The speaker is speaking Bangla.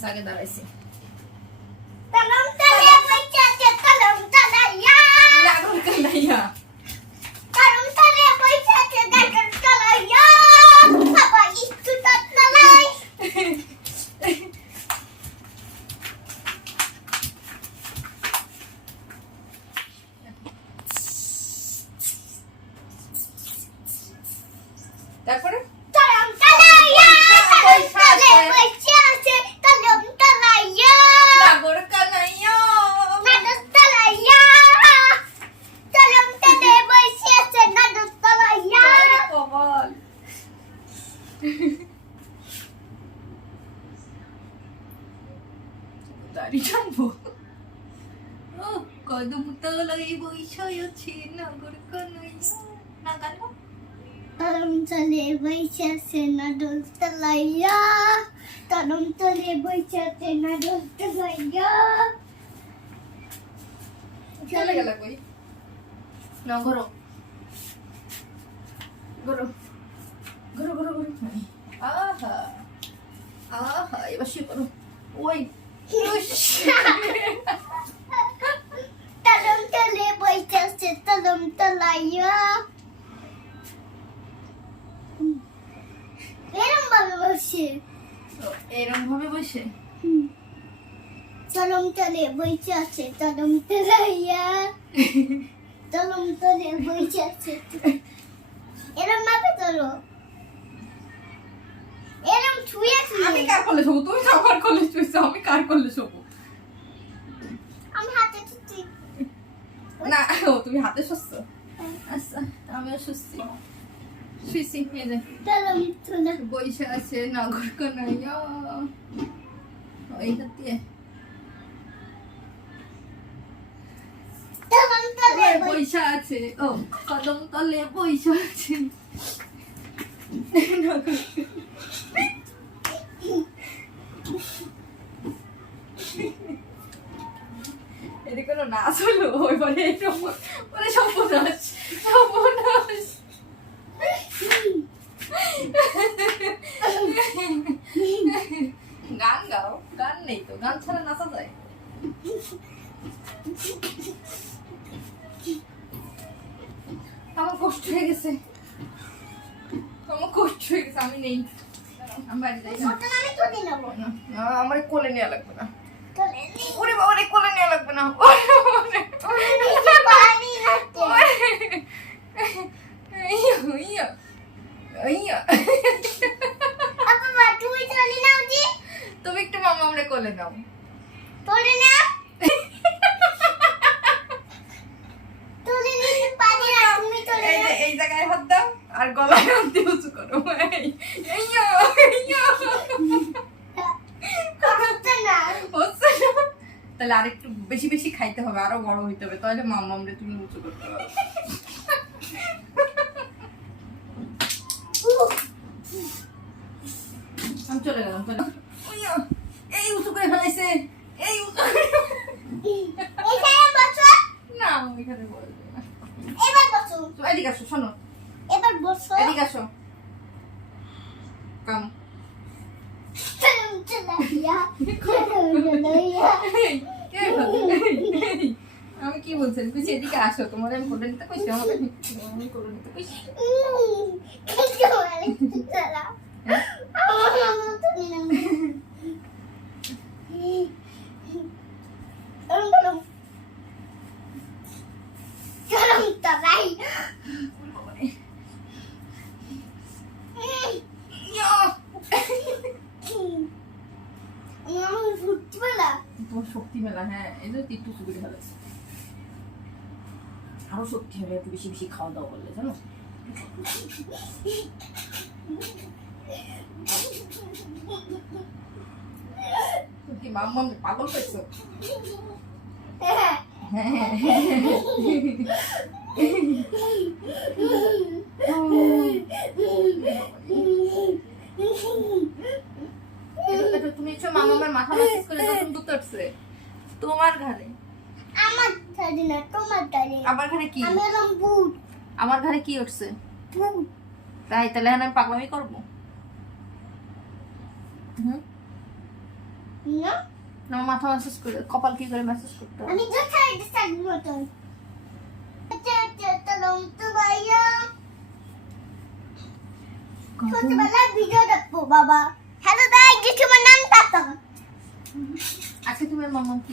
আছে আগে দাঁড়াইছি। তলম তলে বইছে আছে তলম তলাইয়া লাগুন কান্দাইয়া তলম তলে বইছে আছে গাটর তলাইয়া বাবা একটু তলাই তারপরে তলম তলাইয়া তলম তলে বইছে আছে তলম তলাইয়া লাগর কানাইয়া নাদর তলাইয়া তলম তলে বইছে আছে নাদর তলাইয়া আরে কপাল দাড়ি টানবো ও কদম তলাই আছে নগর কানাইয়া না গানো তলম তলে বইছে আছে নাদর তলাইয়া তলম তলে বইছে আছে নাদর তলাইয়া চলে গেল কই না ঘরো ঘরো ঘরো ঘরো ঘরো আহা আহা এবার শুয়ে করো ওই এরম ভাবে তলম তলে বইছে আছে তলম তলাইয়া বইছে এরম ভাবে তোলো আমি কার করলে শোবো? তুমি আমার করলে শুয়েছো আমি কার করলে শোবো? আমি হাতে ছুঁচ্ছি। না ও তুমি হাতে শুচ্ছ? আচ্ছা আমিও শুচ্ছি। শুয়েছি এই যে। বইসা আছে নগর কানাইয়া এইটা দিয়ে। বইসা আছে। ও কদম তলে বইসা আছে। কোনো নাচ হলো? সর্বনাশ সর্বনাশ। গান গাও, গান নেই তো, গান ছাড়া নাচা যায়। আমার কষ্ট হয়ে গেছে। আমার কষ্ট হয়ে গেছে, আমি নেই। আমার কোলে নেওয়া লাগবে না। ইয়া, ইয়া, ইয়া। তুমি একটু মামা আমরা কোলে নাও না এই জায়গায় হাত দাও আর গলায় হাত দিয়ে উঁচু করো এই, ইয়া, ইয়া। করতে না হচ্ছে না? তাহলে আরেকটু বেশি বেশি খাইতে হবে আরও বড় হইতে হবে। তাহলে মামা আমরা তুমি উঁচু করতে পারো। আমি চলে গেলাম চলে এই উঁচু করে ফেলাইছে এই উঁচু না এখানে বলবে এবার বসো। এদিকে আসো শোনো। এবার বসো। এদিকে আসো। কাম। আমি কি বলছেন তুই এদিকে আসো তোমার আমি করে নিতে কইছি আমাকে আমি করে নিতে কইছি কিছু মানে চলা আমার মামা তুলে নাও চলুন চলুন চলাই ইয়া! আমার ফুটতে পারা তোমার শক্তি মেলা হ্যাঁ এই যে একটু সুবিধা হয়েছে আরও শক্তি হবে একটু বেশি বেশি খাওয়া দাওয়া করলে জানো? তুমি কি মাম্মা পাগল পেয়েছ তুমি মামা আমার মাথা করে নতুন দুধ উঠছে তোমার ঘরে? আমার দাদি না তোমার দাদি আমার ঘরে কি? আমি হলাম ভূত। আমার ঘরে কি উঠছে? ভূত। তাই তাহলে আমি পাগলামি করব? হুম? না। না মাথা ম্যাসাজ করে কপাল কি করে ম্যাসাজ করতে আমি যা খাই দিচ্ছি মতন। চলম তো ভাইয়া। ছোটবেলায় ভিডিও দেখব বাবা। হ্যালো দাই কিছু নাম তাতা আজকে তুমি মামা